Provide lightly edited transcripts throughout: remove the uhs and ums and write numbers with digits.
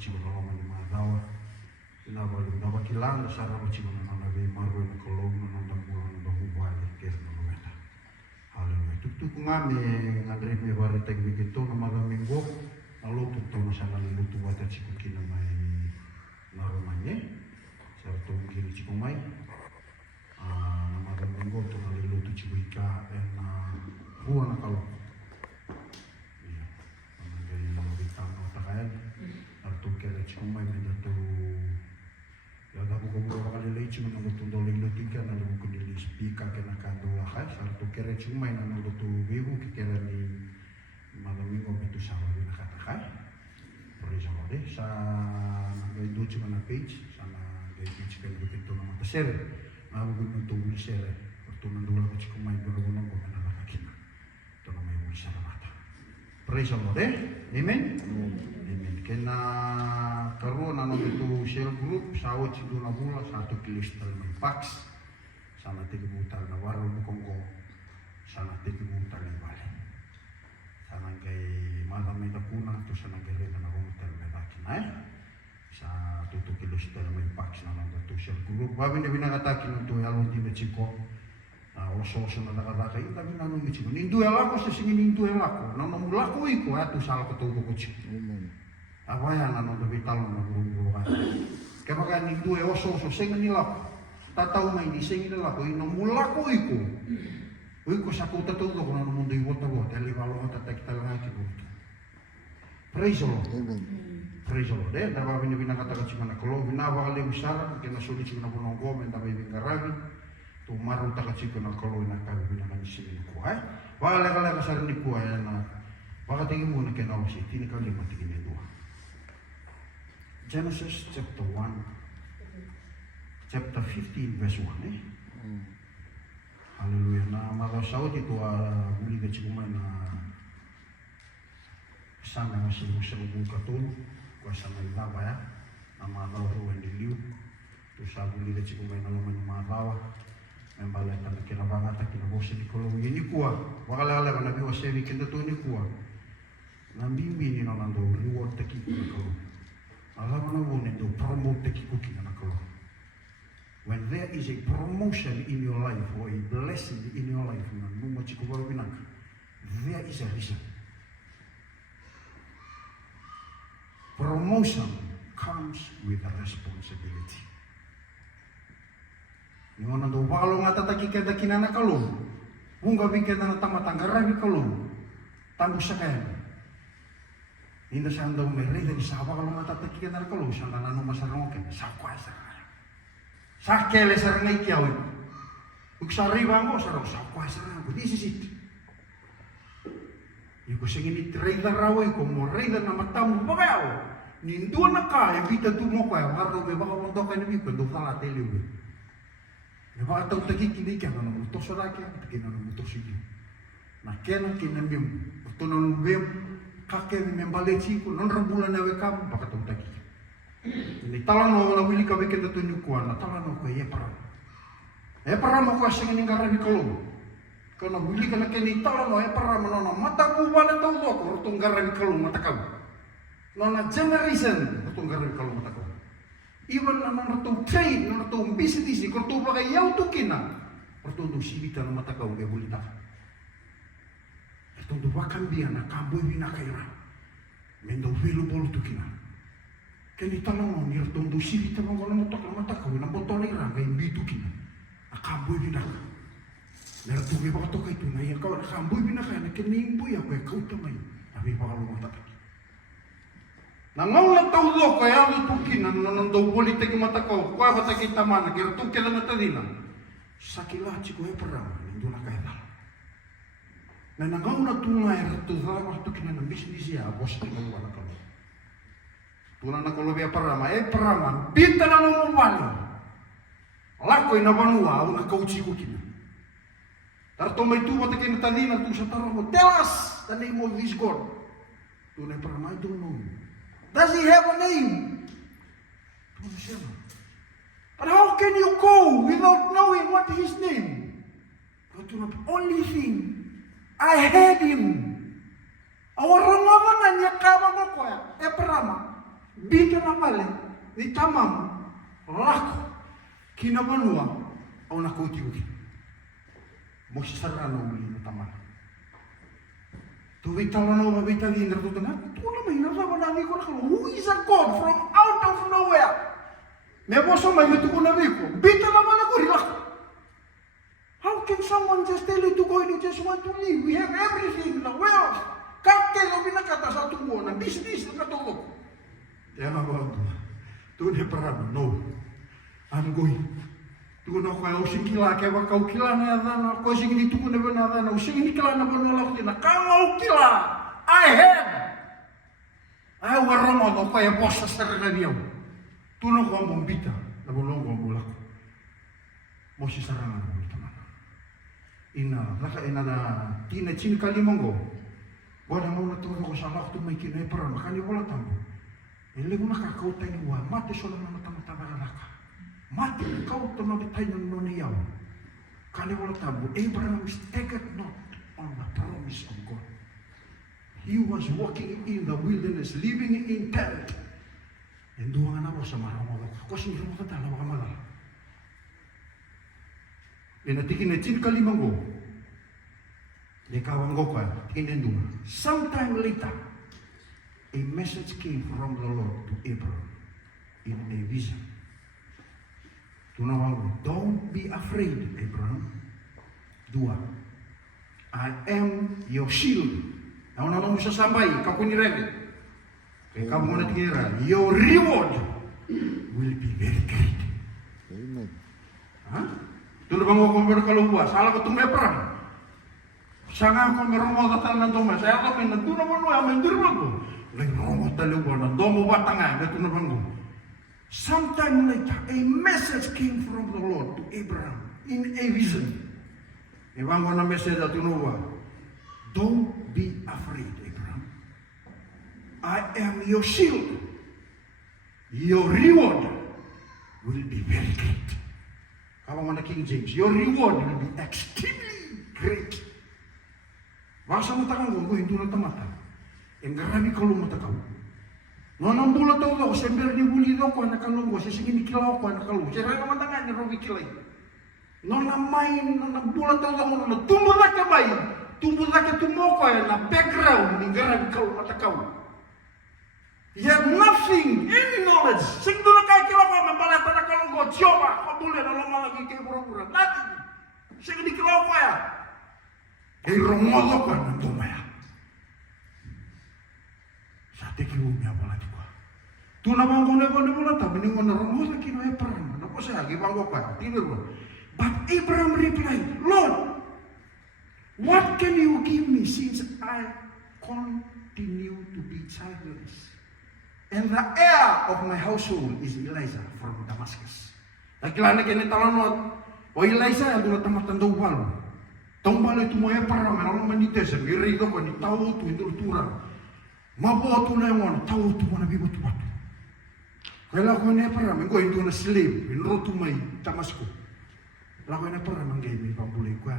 chico no mani madawa ina balu da bakilang sara chico no na be maru na kolong no na bulo no bubali kes no meta haleluya tuk ngame ngandre me bare tek begitu na malam minggu lalu tuk na sana lutu wata chico kina mai na romanye sarto kiri chico mai na malam minggu to na lutu chico ika na buah na kalau artu kere chuma menda tu ya da buku bakal lei chuma na tu dole lo tika na buku di speaker kena kando la khas artu kere chuma na na tu bebu ki kere ni malaminggo betu sama bina kata kai praise God sa na do chuma na page sana ga page kene betu na mata share na buku tu bul share artu na dole ko chuma na do na ko na la kina to na mai bul share mata praise God amen kena karuan ano itu share group sawat si duna bula satu kilistal may fax sana tigi butal na waro bukongko sana tigi butal na bali sana kay madam may takuna to sana kay rena na hotel may bakin sa tutu kilistal may fax na nang to share group babi na binakatakin ito yalong din na chiko oso-oso na nakataka yung tabi na nung chiko nindu yalako sa singin nindu yalako nang namulako iko ato sa alakatubo ko chiko apa ya nano betal na buru-buru kan kaya maka ni dua oso sing nila tataw may ni sing nila ko ino mula ko iko sa kuta to ko nano mundo iwota ko tali valo ta tektal nga ki buto praise the Lord praise the Lord da ba binakata ka chima na kolo binawa kali usara kena suli chima na bonongo men da be ngarabi to maru ta ka chima na kolo na ka binakan sini ko wala kala ka sarni ko na baka tingin mo na kena si tini kali matigin dua Genesis chapter 1, chapter 15 verse 1 Haleluya. Na mga saud itu buli ka chikuman na sana masih musuh katun kuasa na ibaba ya na mga ruwan diliw to sa buli ka chikuman na laman mga rawa membalay ka na kinabanga ta kinabosi di kolong ini kuwa wakalala ka nabi wasevi kenda to ni kuwa nambimbi ni na nando reward ta kiko alam na wone do promote the cooking na ko. When there is a promotion in your life or a blessing in your life, there is a reason. Promotion comes with a responsibility. Yung nando walo nga tataki kada kinana kalong, kung gawin kada na tamatanggarami kalong, tambos sa kaya. Inda sa andaw may rey dari saba kalau matataki ka na kalau sa nanano masarong ka sa kwasa sa kele sarangay kiyaw ug sa riba mo sa sa kwasa ko this is it yuko singin ni rey da rawi ko mo rey da na matamu bagaw nindu na ka evita tu mo ka haro be baka mo to ka ni ko do kala tele be ne ba taw taki kini ka no mo to so ra ka kini no mo to sigi na kena kinambim to no bem kakek membalik ciku non rembulan nawe kamu baka tong tagi ini talano na wili ka weke to nyukuan na talano ko para mo ko sing ni ngara ni kolong kana wili kana keni talano para mo no mata bu wala to do ko tong ngara ni kolong mata ka no na generation tong ngara ni kolong mata ka even na no to trade no to business ko to baka yaw to kina to do sibita na mata ka ge bulita Tonto wakambia na kamboy bina kaira. Mendo available to kina. Kani talong ni tonto sili ta mo mo to mata ko na botoni ra kay bitu kina. Na kamboy bina. Na to ge ba to kay tu na ya ka kamboy bina kay na kini imbo ya ko ta mai. Abi ba lo mata. Na ngau na tau do ko ya to kina na ndo politik mata ko. Kwa ba ta kita mana kira tu kila na tadina. Sakila chiko e perang ndo na kay na nangau na tunga e ratu dhawa tu kina na bisnis ya bos ni ko wala ka tuna na ko lobe parama bita na no mali lako ina banua una kauchi ko kina tarto mai tu mata kina tadina tu sa taro tell us the name of this God tuna parama I don't know does he have a name but how can you go without knowing what his name the only thing I had him. Orang-orang niya kama ko kuya. Perama. bita na male, ni tamam, lako, kinabanua, au nakuti-uti. Mo sarano uli na tamam. Tuwid talano mabita gina to na, tuna may nasama namin ko na who is a God from out of nowhere? May boso may mituko na ko, bita naman ako, relax. How can someone just tell you to go and you just want to live? We have everything in the world. Kakil ang binakata sa tubo na business na katulog. Kaya nga ba ito? Tuwid parang, no. I'm going. Tuwid ako kayo, kila, kaya ba kau kila na yadana, ako sige ni tuko na ba na yadana, sige ni kila na ba na lakot na, kangau kila, I have. Ay, waramo ako kaya bosa sa ragadiyaw. Tuno ko ang bumbita, nabulong ko ang bulak. Mo si sarangan ko ito man. Naka na tinachin kalimanggo. Wala mo na tuwa ko sa lakot may kinay para makaniwala tamo. Ele ko nakakautay ni Wa, mati so lang na tamatamagalaka. Mati ikaw tumabitay ng noniyaw. Kaniwala tamo, Abraham staggered not on the promise of God. He was walking in the wilderness, living in tent. And doon nga na mo sa maramawag. Kasi hindi mo tatala, waka malala. Natikin na kalimanggo. Lekawanggo ka, tikin na sometime later, a message came from the Lord to Abraham in a vision. Tunawanggo, don't be afraid, Abraham. Dua, I am your shield. Ako na mo sasambay, kakuniremi. Kaya kamu na tinira, your reward will be very great. Amen. Ha? Tunawanggo kung berkaluwa, salah ko itong perang. Sanga ko meron mo tatal ng doma. Saya ko pinagtuna mo na mendirlo ko. Meron mo taliwa na domo batanga. Ito na banggo. Sometime later, a message came from the Lord to Abraham in a vision. Ibanggo na message at tunuwa. Don't be afraid, Abraham. I am your shield. Your reward will be very great. Kawan mo na King James, your reward will be extremely great. Basa mo takang ko, hindi na tamata. Ang garami ka lumatakaw. Noon ang bulat daw, siyempre ni buli daw ko, nakalunggo, sige ni kilaw ko, nakalunggo. Siya rin naman tangan ni Robbie Kilay. Noon ang main, noon ang bulat daw, tumbo na ka bay, tumbo na ka tumoko, na background, ni garami ka lumatakaw. You have nothing, any knowledge. Sing doon na kayo kilaw ko, mabalata na kalunggo, siyoba, kabuli na lumalagi kayo pura-pura. Nothing. Sige ni kilaw ko ya. Kay romodo ko ng tumaya. Sa tiki umya pala di ko. Tunawang ko na wala tabi ni mo na romodo kino Abraham. Ano ko siya, gibang ko pa, tinir ko. But Abraham replied, Lord, what can you give me since I continue to be childless? And the heir of my household is Elijah from Damascus. Nagkilala kinitalonot, o Elijah, ang dunatamatang daw walo. Tong balay tumaya para meron manites ang girito ko ni tao tu indultura. Mabuo na yung tao tu na bibo tu batu. Kaya ko na para mengo into na slave in roto may Damasco. La ko na para manggay mi pambulay ko.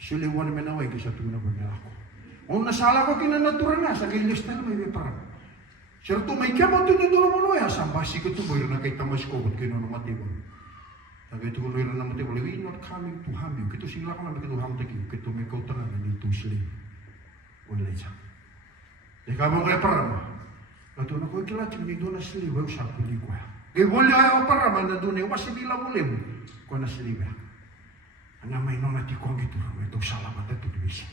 Sili wan menaway ko sa tuna ba ako. O nasala ko kinanatura na sa gilistan may para. Serto may kamo tu ni dolo mo ya sambasi ko tu boy na kay Damasco ko kino na matibo. Sabi ito kung mayroon naman tayo, we're not coming to harm you. Kito sila ka namin kito harm tayo. Kito may kautangan na dito slave. Wala siya. Di ka mong kaya parama. Ito na ko ikilating ni doon na slave. Huwag siya pili ko ya. Kaya wala ayaw parama na doon eh. Wasi nila mulim. Kung na slave ya. Ang may nung natikong ito. Ito salamat ito division.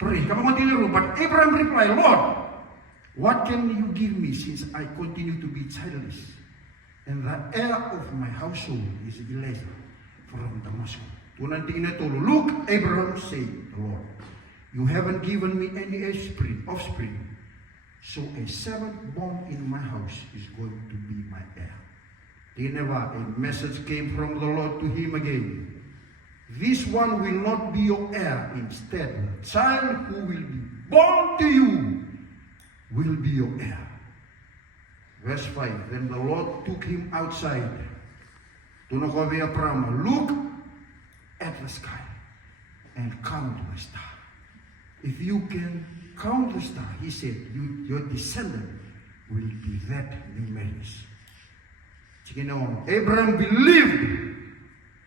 Pray. Kapag matiliro. But Abraham replied, Lord, what can you give me since I continue to be childless? And the heir of my household is Elijah from Damascus. Tunang tingin ito, look, Abraham said, the Lord, you haven't given me any offspring, so a servant born in my house is going to be my heir. Never a message came from the Lord to him again. This one will not be your heir. Instead, the child who will be born to you will be your heir. Verse 5, then the Lord took him outside. Tunakobi Abraham, look at the sky and count the star. If you can count the star, he said, your descendant will be that new marriage. Abraham believed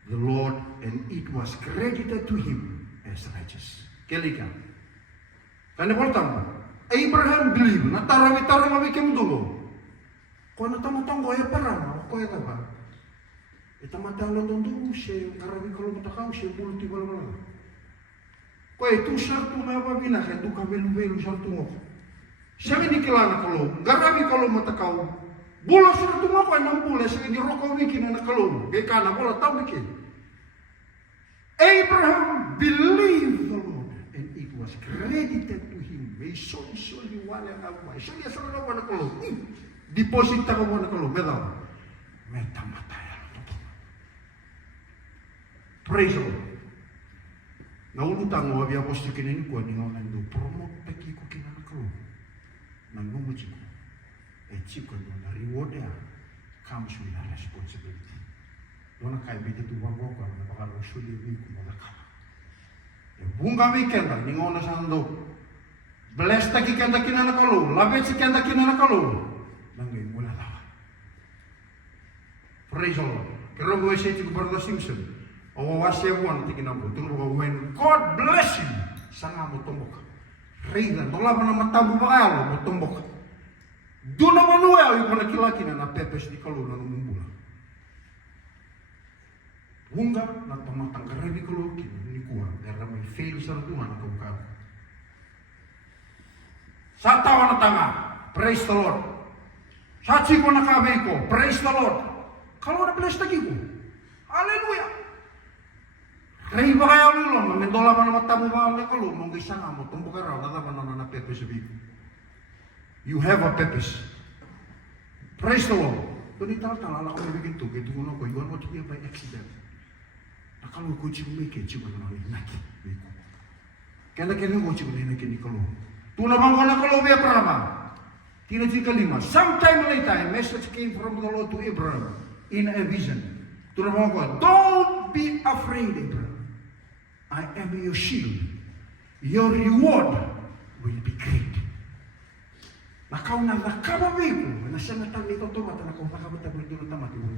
the Lord and it was credited to him as righteous. Kelika. Kani pertama, Abraham believed. Natarang mabikim dulu. Kau natamutang ko ay parang ako ay taba. Itamatalo tundu siya karabi kalau matakau siya multi bala. Kau itu syartu maba bina kaya tu kabelu syartu mo. Siya minikilana kalau garabi kalau matakau. Bola syartu mo kaya nampula siya di roko wikin na kalau. Kaya kana bola tau wikin. Abraham believed the Lord and it was credited to him. May soli wala agwa. Soli asal na kalau. Deposit ta ko na kalau. Medal. Metamataya. Praise the Lord. Naulutang mo abia posto kinin ko ni nando promote peki ko kinana kalau. Nangumuchi ko. Chiko na reward comes with a responsibility. Dona kai bete tu wango ko na baka suli wi ko na ka. Bunga weekend ni ngona sando. Bless ta ki kanda kinana kalau, labe si kanda kinana kalau. Nangai mula lawa. Praise the Lord. Kero mo ese ti Brother Simpson. O wase won ti kinambo. Tulu ko when God bless you, sanga mo tumbok. Reina, tola na matabu bakal mo tumbok. Duna manuel yung nakilaki na napepes di kalau na numumbula. Bunga na tamatang karabi kalau ni kuha karena may fail sa Tuhan na kumkaw. Sa tawa na tanga, praise the Lord. Sa chiko na kabay ko, praise the Lord. Kalau na bless lagi ko, hallelujah. Rey ba kaya lulong, mendola pa na matabu ba ang kalau, mong isa nga mo, tumbok ka raw, natapan na napepes sa bigo. You have a purpose. Praise the Lord. Doon itatang ala ko may bigin to, kaya doon ako, iwan mo ito by accident. Nakalo ko chico may chico na naki. Kaya nakinig ko chico na nakinig ko. Tunabang ko na kalo may prama. Tinatid kalima. Sometime later, a message came from the Lord to Abraham in a vision. Tunabang ko, don't be afraid, Abraham. I am your shield. Your reward will be great. Nakau na nakababigo, na siya natang nito mata na kung nakabata mo ito na tamati mo.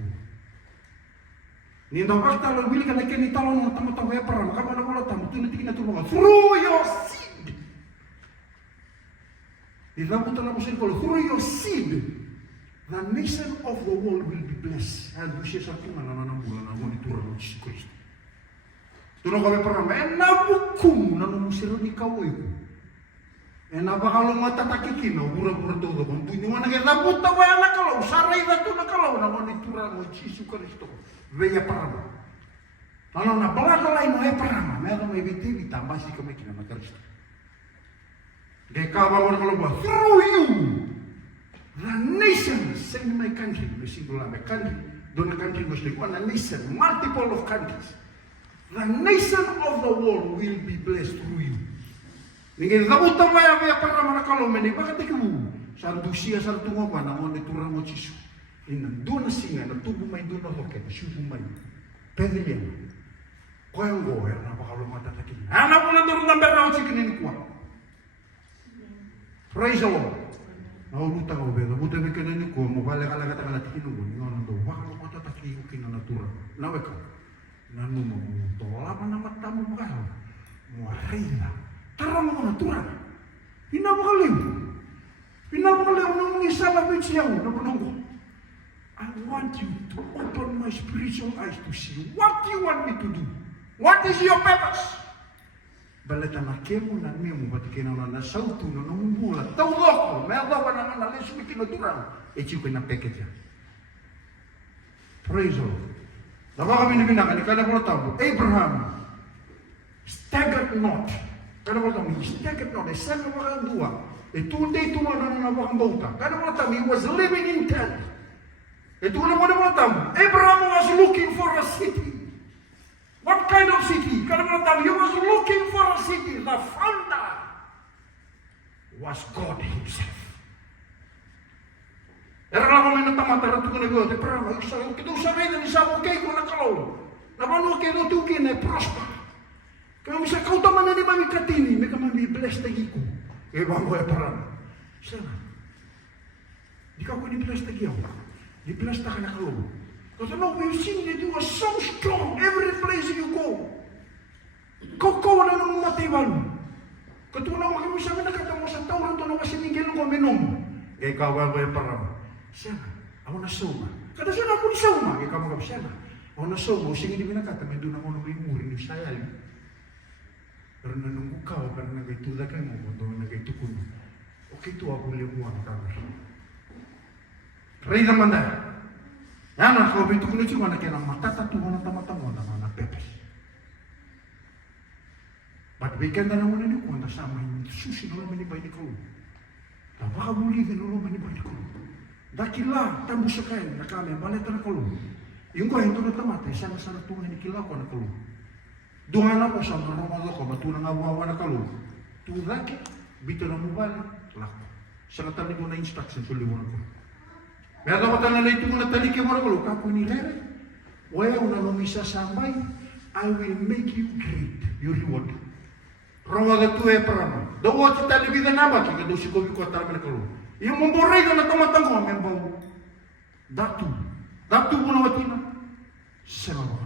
Ni ndong bakta lo wili kana keni talon mo tamata we para makaba na wala tamu tunitin na tulo through your seed. Ni rabuta na mo sin ko through your seed. The nation of the world will be blessed. And we share something na bulan na mo ituro ng Jesus Christ. Tuno kami para na bukum na mo siro ni kawoy ko. Napakalo matatakiki na ura-ura todo kung tunyo nga nagkakabot na wala na kalaw, saray na ito na kalaw na manitura mo, Jesus Kristo, veya parama. Ano na, balakalay mo, parama, meron may bitibita, basi kami kinama Kristo. Kaya kawa mo na kalaw, through you, the nation, send my country, may singular, my country, doon na country was like one, a nation, multiple of countries. The nation of the world will be blessed through you. Ningin nabutan mo yung para manakalo meni bakit ikaw sandu siya sa tungo pa na ngon itura mo Jesu inan do na singa na tubo may do na hoke na syubo may pwede yan koyang go ya napakalo matatakin anak mo na doon number na uchi kinin kuwa praise the Lord naulutan ko ba nabutan may kinin kuwa mo bala kalaga taka natikin mo ngon do wakalo matatakin ko kinanatura nawe ka nanu mo tola pa na matamu bakal mo reina Tarang mo na turang. Pinamakalim nung isa na siya na panungko. I want you to open my spiritual eyes to see what you want me to do. What is your purpose? Balata na kemo na memo pati kinana na sautu na namumula. Tawdo ko, may agawa naman na lesu kinaturang. Echi ko na peke dyan. Praise the Lord. Dapat kami nabinakan, ikala ko na tabo. Abraham staggered not. Kada mo tami, staggered not. Sana mga dua. Tunde ito na nanabakang bauta. Kada mo tami, he was living in tent. Ito na mo tami. Abraham was looking for a city. What kind of city? Kada mo tami, he was looking for a city. The founder was God himself. Era lang kami natamata ratu ko nagawa. Abraham, kita usapin na isa mo kayo na kalaw. Naman mo kayo tukin na prosper. Kaya misa kau taman na ni mami katini, may kamami bless lagi ko. Kaya bago ay parang, sana. Di kau ni plasta kiau. Di plasta kana kau. Because now we've seen that you are so strong every place you go. Kau na nang matiwan. Katulong kami sa mga katamo sa tawran to na sinigil ko minom. Kay kawan ba parang. Siya, ako na soma. Kada siya ako ni soma. Kay kamu kap siya. Ako na soma. Sige di binakata may doon ako nung imurin ni saya. Pero nanunggu kau karena nagaytulakan mo doon nagaytukun. Okay tu aku lihat muat kamar. Ray naman na. Yan ako bitukun itu mana kena mata tatuan tama-tama na pepes. But weekend na naman ni ko na sama yung susi na naman ni bay ni ko. Baka muli din naman ni bay ni ko. Dakila tambo sa kayo na kami baleta na ko. Yung ko hinto na tamate siya na sana tungan ni kila ko na ko. Duha na ko sa rumah ko matuna nga wawa na ko. Tudaki bito na mo balik lako. Sa katali ko na instruction sa liwan ko. Meron ko tanala ito muna taliki mo na ko. Kako ni Lere. Waya una lumisa sambay. I will make you great. You reward. Rawa tu parama. Dawa kita lebih dan apa kita dosi ko ko tar mana kalau. Yung memboray ko na tamatang ko membaw. Datu muna watina. Sema ko.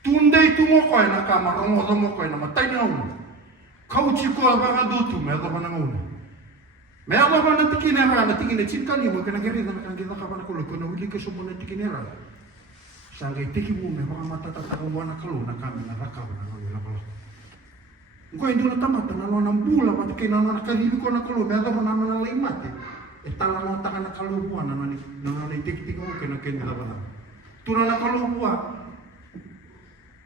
Tunday tumo ko na kama mo ko na matay na ulo. Kauci ko ba dutu meron ba nang ulo. Meron ba na tikinera na cinta ni mo kana gari na kan kita ka ba na ko na wili ka sumo na tikinera. Sangay tiki mo me mga matatatawa na kalo na kami na rakaw na wala pala. Ko hindi na tamat na ng bula pati kay na nakadili ko na kalo meron ba naman na limat eh. Tala mo ta na kalubuan na tik mo kay na kenda ba na. Tuna na kalubuan.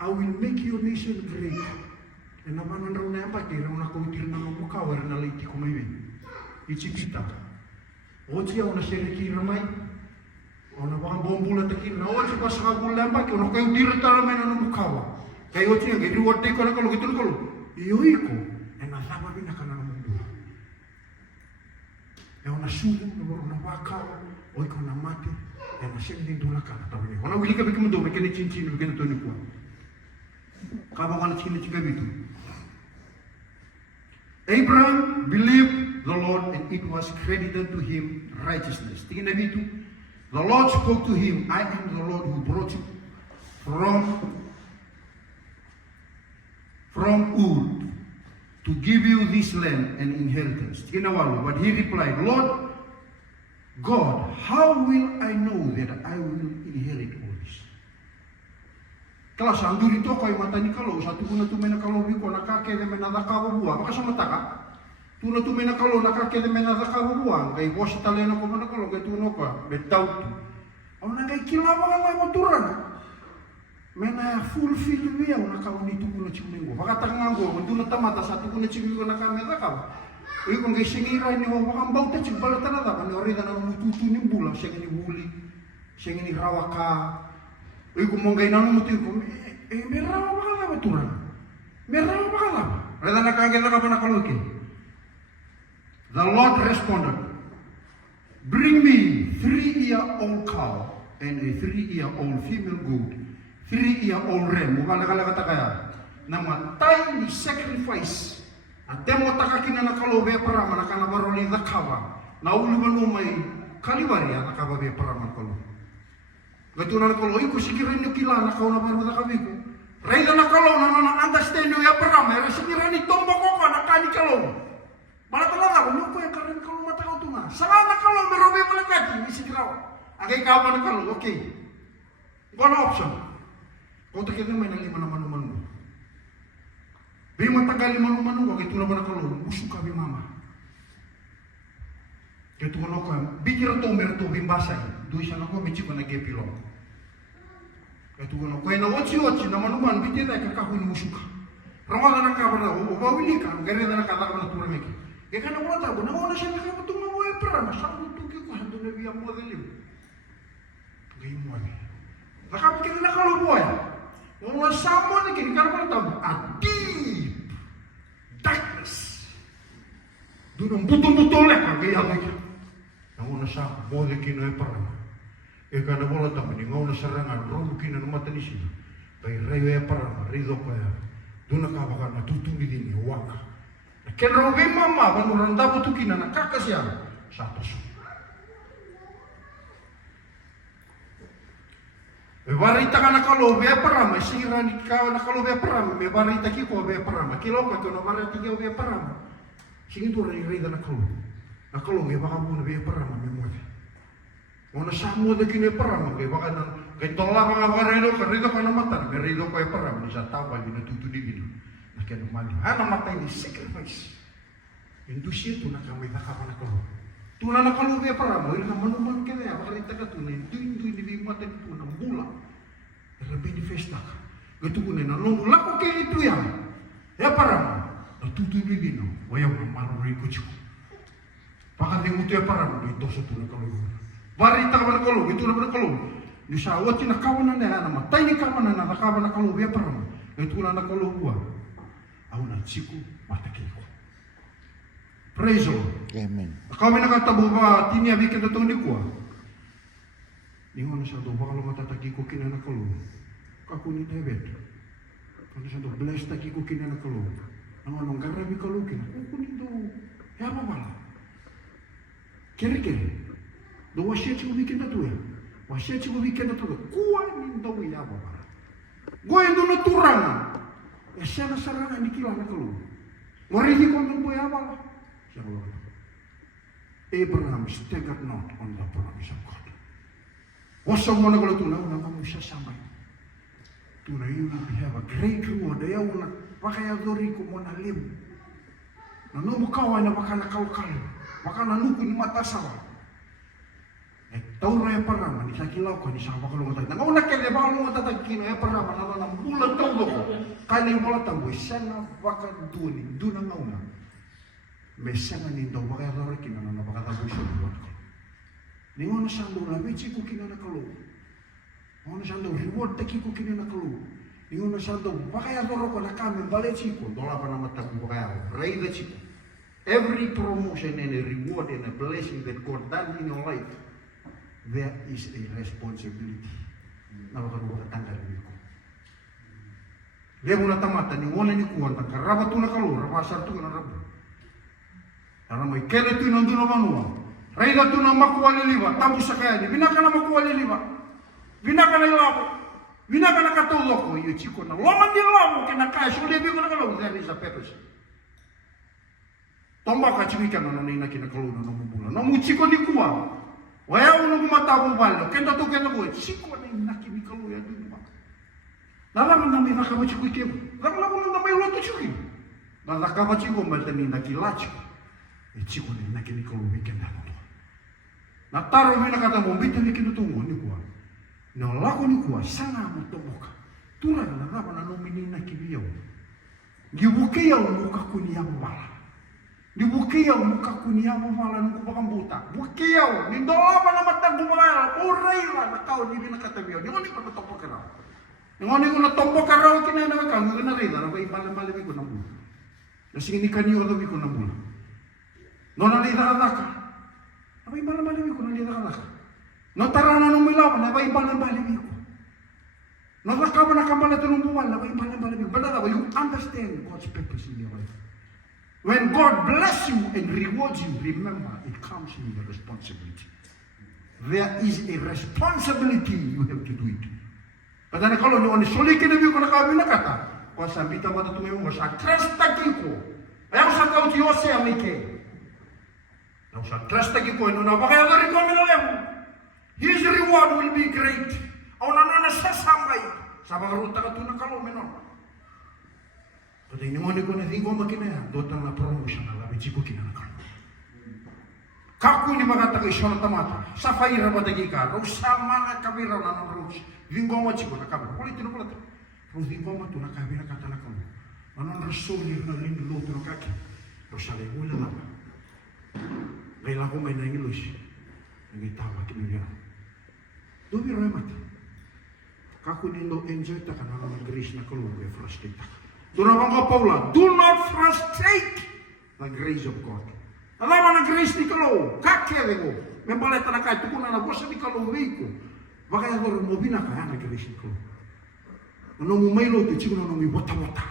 I will make your nation great. E naman raw na pa kay raw na ko itir na mo ka wala na liti ko may. Ichipita. Ochi ako na seriki ramay. Ona baka bombula takin na ochi pas kagulan pa kay ono kayo direta ramay na mukawa. Kay ochi nga reward day ko na kalau gitu kalau. Iyoy ko e nasaba bin na kana mo. E ona subo na waka oy ko na mate e na sending dula kana tabi. Ona wili ka bikin mo do me kene cincin bikin to ni ko. Kaba kana cincin bitu. Abraham believed the Lord and it was credited to him righteousness. Tingin na dito, the Lord spoke to him, I am the Lord who brought you from Ur to give you this land and inheritance. Tingin na walo, but he replied, Lord God, how will I know that I will inherit all this? Kalau sandu dito ko ay mata ni kalau satu kuna tumay na kalau ko nakakede men nadakawa buwa baka sa mata ka tuna tumay na kalau nakakede men nadakawa buwa kay boss taleno ko man kalau kay tuno ka betaw tu ona kay kilaba ka mo turan mena fulfill wiya ona ka ni tuno chimengo baka tangango munduna tamata satu kuna chimengo na kamera ka uy kung kay singira ni mo baka bauta chibala tanada kan ori na mututu ni bula siya ni huli siya ni rawaka. Uy, kung mong gainan mo ito, merawa ba ka na ba turan? Merawa ba ka na ba? Rada nakaganda ka ba na kalukin? The Lord responded, bring me 3-year-old cow and a 3-year-old female goat, 3-year-old ram. Mukha nakalakata kaya na matay ni sacrifice. At demo takakina na kalobe para manakanabaroli na kawa. Nauluban mo may kaliwari at nakababe para manakalo. Gatunan ko loy ko sigirin ni kilala ka na baru na kami ko. Rayda na kalo na understand ya perama era sigirin ni tombo ko na kani kalo. Bala talaga ko ko yang karon kalo mata ko tunga. Sala na kalo merobe malakati ni sigiraw. Agay ka ba na kalo okay. One option. Ko to kaya may nalima na manuman mo. Bi matagal manuman ko kay tuna ba na kalo musu ka bi mama. Kaya tuna ko bikira to merto bimbasay. Dui sana ko mechi ko na gepilo. Kaya tuwa ko na ochi na manuman biti na kakahu ni musuka. Ramaga na ka bana o bawili ka gari na ka na tura meki. Kaya kana mo ta na ona siya ka tuma mo e para sa ko tuki ko hando na biya mo dali. Gay mo ni. Nakapikir na ka lo boy. Wala samo ni kin karbo ta a deep darkness. Dunong butong-butong le ka gay ako. Nauna sa bode kino e para. E kana bola tamani ngauna sarangan robu kino no mata ni sila. Pai rayo e para rido ko ya. Duna ka baka na tutungi dini waka. Ken robe mama banu randa butukina na kakasya sa paso. Me barita ka nakalo be parama sira ni ka nakalo be parama me barita ki ko be parama kilo ka to no barita ki be parama sing tu ri ri nakalo me baka mo be parama me mo ona samu de kine parama be baka na ke tola ka barelo ka rido ka na mata me rido ko e parama ni sa tawa ni tutu di bino na ke no mali ana mata ni sacrifice indusia tu nakamay nakapa nakalo tuna nakalo be parama ila manuman ke ya barita ka tu ni tu di mata tu na bula Rabbi festa gitu kunen na nung lako ke itu ya parama na tutu bibino waya maru rico chico pakati mutu ya parama ito sa tu nakalo barita ka nakalo gitu na nakalo ni sa wati na kawan na na matay ni kawan na nakaba nakalo be parama itu na nakalo buwa au na chico matakiko. Praise the Lord. Amen. Kami nakatabo ba tinia bikin to ni kuwa. Ningon sa do bakalo matataki ko kinana kalo. Kako ni David. Kano sa do bless taki ko kinana kalo. Ang anong garabi kalo kin. Ko ni do. Ya bala. Kere. Do washe chi bikin to ya. Washe chi bikin to. Kuwa ni do ya bala. Goy do na turang. Ya sana sarana ni kilana kalo. Ngorihi ko ng ya bala. Abraham staggered not on the promise of God. Wasang mo na kalau tunaw na manusia samay. Tunay you will have a great reward. Ayaw na pakayagori ko mo na lim. Nanumukawa na baka nakalkal. Baka nanukun ni matasawa. Tauro ya parama ni sa kilaw ko ni sa bakalungatag. Nangauna kaya bakalungatag kino ya parama na nambulan tauro ko. Kaning wala tamboy sana baka dunin. Dunang ngauna. May sana nindo baka yagori kino na napakataboy sa buwan ko. Ningon sa ando la mechi ko kinanakalo. Ningon sa ando reward taki ko kinanakalo. Ningon sa ando bakaya doro ko nakame balechi ko dola pa na matabu bakaya rai the chico. Every promotion and a reward and a blessing that God done in your life, there is a responsibility. Na baka ko katanggal ko. Dia muna tamata ningon ni kuwan ta karaba tu nakalo, rabasar tu na rabu. Ara may kele tu nandu na manua. Raida tu na makuha liliwa, tabu sa kaya ni, binaka na makuha liliwa, binaka na ilabo, binaka na katulo ko, yung chiko na, loman din labo, kinakaya, sulibi ko na kalaw, there is a purpose. Tomba ka chimika na nanay na kinakalo na namubula, namuchiko ni kuwa, waya uno kumatabu balo, kenda to kenda ko, chiko na yung nakinikalo ya dun ba. Nalaman na may nakabachiko ikebo, nalaman na may ulo to chiki, nakabachiko malta ni nakilachiko, chiko na yung nakinikalo wikenda na. Nataro mina kata mo bita ni kinutungo ni kuwa. No lako ni kuwa sana mo tomoka. Tura na raba na no menina kibiyo. Gibukiya muka kuniya bala. Gibukiya muka kuniya bala no kubakang buta. Bukiya ni dola na matang bumala. Uray na kau ni bina katabiyo. Ni ngoni ko natompo karaw. Ni ngoni ko natompo karaw kinana ka ngana rida na bay bala ko na bulo. Kasi ni kaniyo do ko na bulo. No na lida ka. Abay bala-baliwi ko nang lidakalaka. No tarana nung milaw, nabay bala-baliwi ko. No nakaba nakabala ito nung buwan, nabay bala-baliwi ko. Bala-baliwi, you understand God's purpose in your life. When God bless you and rewards you, remember, it comes with a responsibility. There is a responsibility you have to do it. Kata na kalau nyo, sulikin na ko nakabi na kata, kung sambita matutungi mo, sa trastaki ko, ayaw sa tao Diyos siya may kaya. Now, sa trust lagi po, na bakaya na rin kami na lang. His reward will be great. Aw na nasasamay. Sa mga ruta ka ito na kalome, no? Kata inyong ko na tingko makinaya, dotang na promotion na labit si ko kinanakan. Kaku ni magata kay Shona Tamata, sa faira ba tagi ka, sa mga kabira na ng roots, tingko mo si ko na kabira. Kulit ito pala ito. Pero tingko mo ito na kabira katanakan. Anong rasuli na linduloto ng kaki. Pero sa lingwila lang. Kailan ko may nangilos, nagitawa kinilya. Dobi remat. Kaku nindo enjoy ta ka na grace na kalungay frustrate ta. Doon ako nga Paula, do not frustrate the grace of God. Alam na grace ni kalo, kakere ko. May baleta na kahit kung na nagosa ni kalungay ko. Baka yung doon mo binakaya na grace ni kalo. Ano mo may loto, chigo na may wata-wata.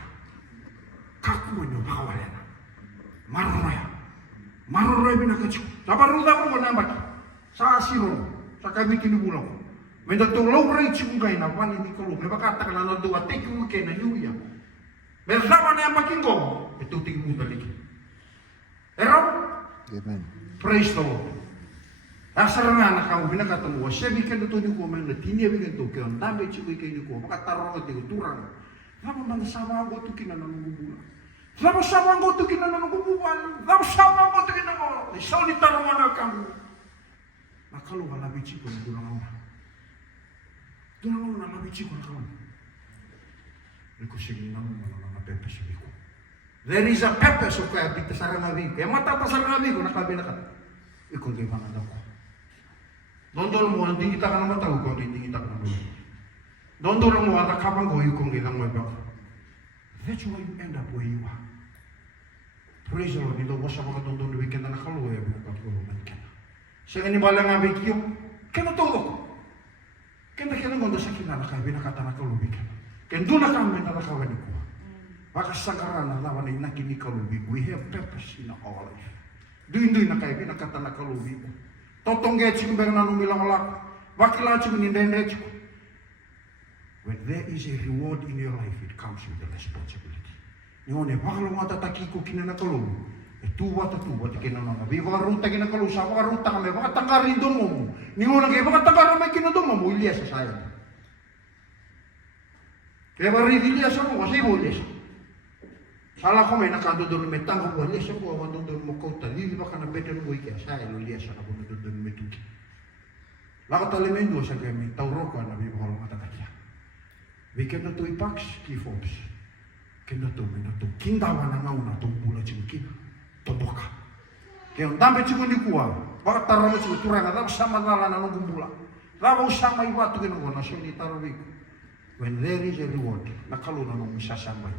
Kaku mo nyo, makawala na. Mararaya. Maroray binakachiko. Sa paruda ko nambaki. Sa asiro. Sa kami kinubulang ko. Menda tu low rate chikungai na wani ni kalu. Me bakata kana na dua teku ke na yuya. Me zama na makingo. Itu tinggu daliki. Ero? Amen. Praise the Lord. Asaranga na kau bina kata mo. Sebi kendo tu ni ko men na tinia bikin tu ke on dambe chiku ke ni ko. Bakata ro te turang. Ramo manda sama go tu kina na nungubula. Ramo sama go tu kina na nungubula. Ramo sama go tu kina go. Ni soli tarungan na kamu. Nakalu wala bichi ko ni dulang ona. Dulang ona na bichi ko na kamu. Iko sige na na pepe sige ko. There is a purpose of kaya pita sarang abi. Kaya matata sarang abi ko nakabi na ka. Iko di mana daw ko. Dondol mo hindi kita ka na mataw ko hindi kita ka na mo. Dondol mo ata kapang ko iko ngi lang mabak. That's why you end up where you are. Praise the Lord. Ito wasa mga dondol ni weekend na nakaluwa ya mga katulungan ka. Siya ni balang abi kiyo. Kaya todo. Kaya kaya ngondo sa kinala ka binakata nakalubi ka. Kaya doon na kami nakakawani ko. Maka sakaran na lawan ay nakinikalubi. We have purpose in our life. Duin na kayo binakata nakalubi ko. Totong getsi kung na numilang olak. Wakila chiko nindendech ko. When there is a reward in your life, it comes with a responsibility. Ngone bakal matataki ko kinanakalubi. Tuwa tikinananga. Baka ruta kinakalubi sa baka ruta kami. Baka tangkarin doon mo. Ngone kayo baka tangkarin may kinadong mo. Ilyas sa sayang. Kaya maridilyas ako kasi ilyas. Salah ko may nakadodon may tangko ko. Ilyas ako ang dodon mo kota. Lili baka na better mo ikaya. Sayang ilyas ako na dodon may tuki. Laka talimendo sa kaya may tauro ko na bibakal matatakya. We cannot do ipaks, kifobs. Cannot do, kindawa na ngauna itong bula chingkin. Toboka. Kaya ang dami chingkin di kuwa. Baka tarama chingkin turanga. Dapat sama nala na nung bula. Dapat sama iwatu kinungo na suni tarawik. When there is a reward, nakalo na nung isasamay.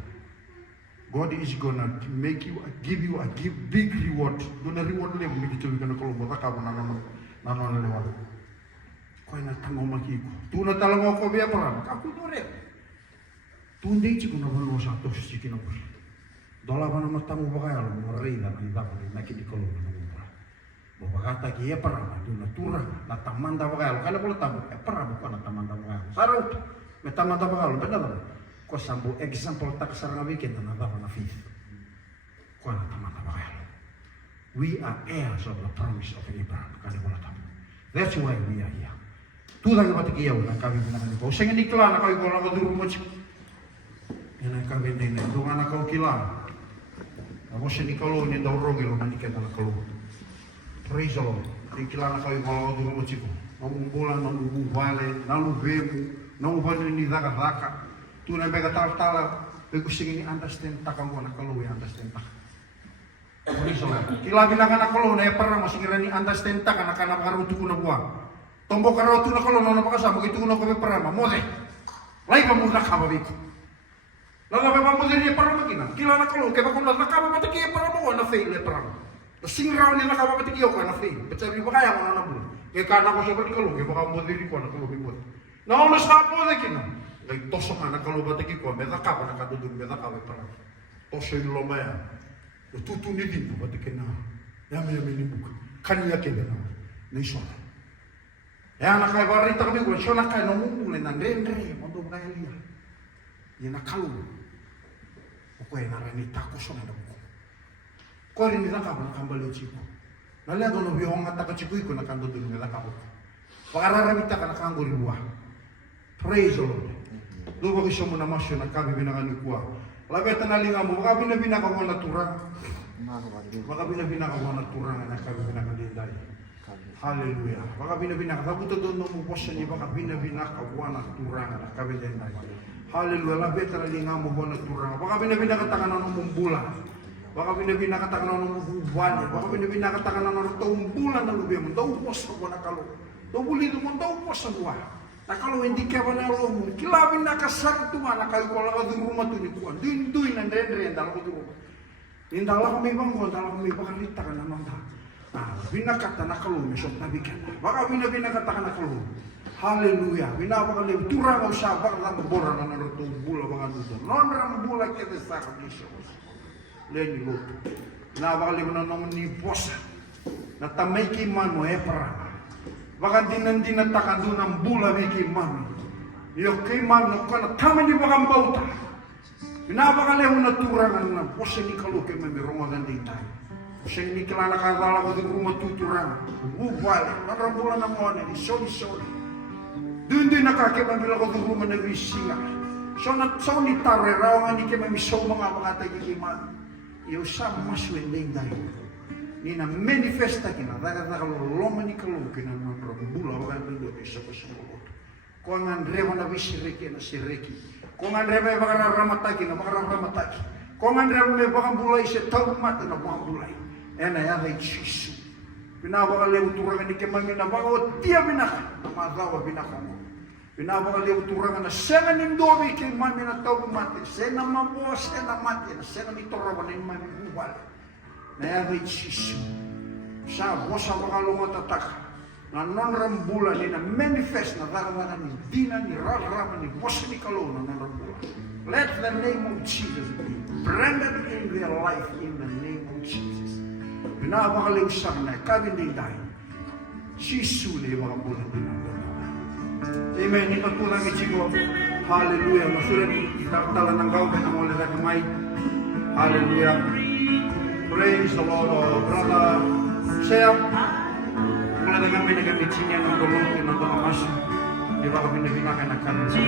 God is gonna make you, give you a big reward. Doon na reward niya, bumigit yung nakalo mo. Nakabo na nanon lewat. Kaya natanong makiko. Tuna talang ako biya parang. Kapuno rin. Tunday chiko na wano sa atos chiki na wala. Dola ba na matamu ba kaya alam mo rey na nangidap rin nakidikalo na nangubra. Babagata ki ya parang doon na tura na tamanda ba kaya alam. Kala ko lang tamo, parang ko na tamanda ba kaya alam. Sarot, may tamanda ba kaya alam. Pwede ba? Ko sambo example tak sarang weekend na nababa na faith. Ko na tamanda ba kaya alam. We are heirs of the promise of Abraham. Kala ko lang tamo. That's why we are here. Tulang yung matikiyaw na kami pinakani ko. Sa nga nikla na kayo ko lang kaduro mo siya. Yan ang kami din. Doon nga na kayo kila. Ako siya nikalo niya daw rogil. Manikin na nakalo. Praise the Lord. Nikla na kayo ko lang kaduro mo siya. Mamumbulan, mamububale, nalubemu, namubalo ni daka-daka. Tunay ba katal-tala. Pwede sige ni understand takang ko nakalo. Understand taka. Praise the Lord. Kila binaga nakalo na parang masingira ni understand taka. Nakanakaruto ko na buwan. Tombok karo tu nakalo na napakasama gitu ko na kami parama mode. Lai pa muna kababi ko. Lala pa mode ni parama kina. Kila nakalo kaya kung nakaba matiki parama ko na fail le parama. Singraw ni nakaba matiki ko na fail. Petsari ba kaya ko na nabu. Kaya kana ko sa kalo kaya baka mode ni ko nakalo bi mode. Na ono sa po de kina. Lai toso ka nakalo matiki ko me nakaba nakadudun me nakaba parama. Toso yung lomaya. Tutu ni din po matiki na. Yami ni buka. Kanya kaya na. Naisona. Ya anak kaya barita kami ko, siya nakaya namumulay ng rendre, mondo kaya liya. Yan nakalo. O kaya naranita ko siya na ko. Kaya rin nila ka ba nakambalo chiko. Nalado no biyong nga takachikoy ko nakando doon nila ka ko. Pagkararamita ka nakanguriwa. Praise the Lord. Luwa ko siya muna masyo na kami binakani kuwa. Labeta na linga mo, baka binabinakawa na turang. Baka binabinakawa na turang na kami binakalinday. Hallelujah. Baka binabinaka. Sabuto doon mo po siya niya. Baka binabinaka. Wana turang na kabilenday. Hallelujah. Labeta na linga mo wana turang. Baka binabinaka taka na nung bulan. Baka binabinaka taka na nung buwan. Baka binabinaka taka na nung taong bulan na lubi mo. Daw po sa wana kalo. Daw bulido mo. Daw po sa buwan. Nakalo hindi ka ba na mo. Kilabin na kasartuwa. Nakayo ko lang ka doon rumah to ni kuwan. Duin nandendre. Dala ko doon. Indala ko may bangko. Dala ko may bakalita ka naman da. Binakata nakalo. Mesot na bigan. Baka binakata ka nakalo. Hallelujah. Binabakali. Turang o siya. Baka lang bora na narutong bula. Baka doon. Nonrang bula kita sa kondisyon. Leni luto. Binabakali mo na naman ni boss. Natamay ki man mo para. Baka dinatakan doon ang bula may kay mami. Iyo kay mami na kana tama ni bakang bauta. Pinapakaleho na turangan na bose ni kaluke may rumagan din tayo. Bose ni kilala katala ko din rumah tuturangan. Ubale, marambulan na mo na ni sorry. Doon nakakimamila ko din rumah na wisinga. So ni tare raw nga ni kay mami so mga tay kay mami. Iyo sa maswen din tayo. Ni na manifesta kina daga loma ni kaluke na bula baka nando isa pa sa mga. Kung ang rema na bisireki na sireki. Kung ang rema baka ramataki na baka ramataki. Kung ang rema baka bulay sa tawag mati na baka bulay. Ena yada ichisu. Pinabaka lew turangan ni kemami na baka o tiya binaka. Madawa binaka mo. Pinabaka lew turangan na sena nindomi kemami na tawag mati. Sena mabuwa, sena mati. Sena nitorawan na mami buwal. Na yada ichisu. Sa bosa baka lumatataka. Na non-rambulan ni na manifest na daranakan ni Dina, ni Rarama, ni Boss ni Kalona na non-rambulan. Let the name of Jesus be branded in their life in the name of Jesus. Pinapakaliw sa na kami din tayo. Sisuli mga bulan din ang gano'n. Amen. Ipagpulang ichigo. Hallelujah. Masulit itatala ng gawin ng ulit at kamay. Hallelujah. Praise the Lord. Oh, brother Sam. Kung na kami nagamit siya ng tulong ng mga maso, di ba kami nabinakan na kami sa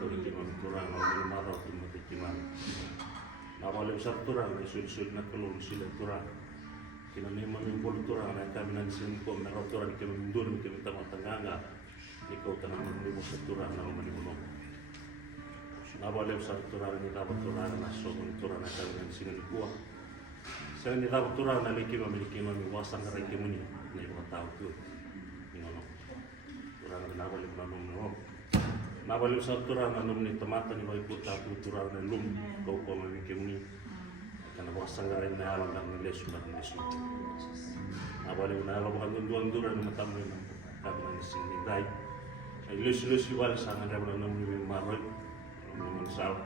tori kiman turang na maraw tumati kiman nawale besar turang na sul na kulun sila turang kinaniman yung polo turang na kami na nisin ko maraw turang kiman mundur kiman tamatanganga ikaw tanang mo sa turang na manimuno nawale besar turang ni dapat turang na so turang na kami na nisin ko sa ni dapat turang na liki mami wasang rai kimuni na yung tao ko ngono turang na nawale manong Nabalik sa turang na lum ni tamata ni bayi puta turang na lum kau kau memikir ni karena wasang garai na alam dan lesu dan lesu. Nabalik na alam kan duan na matamu na kami na sini dai. Lesu wal sangat ada na lum ni maroy lum ni sal.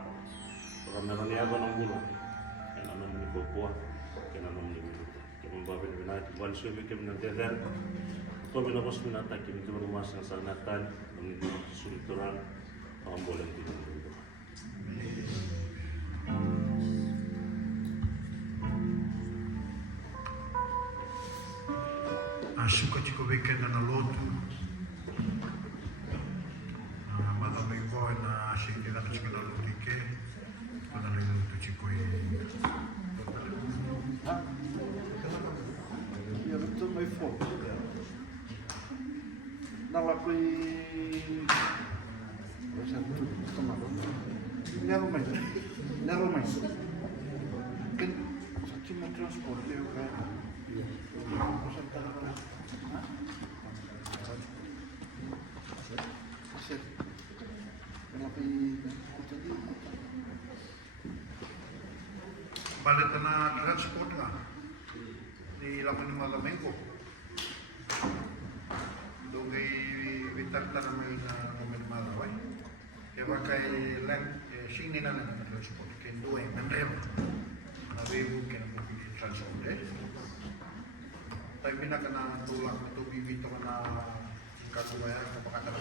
Orang na ni apa nang bulu. Kena lum ni kau kena lum ni bulu. Kami bawa ni na wal su bikin na teder. Kau bina bos bina tak kini tu rumah sang sanatan menuju sulituran boleh tidur dulu. Suka ciko weekend na lotu. Mata may ko na sige na ciko na lotu ke. Pada lotu ciko Ya betul my fault. Nalakui Never mind. Kan saksi mau transport dia kan. Balik na transport nga. Di laman ng mga lamengko. Dugay witarta naman na malaway. Kaya kay land, sini na lang ang transport. Kaya doon, nandiyan. Nabibu ka na mabili transport eh. Tayo pinaka na tulak na tubibito ka na kagumaya kapag ka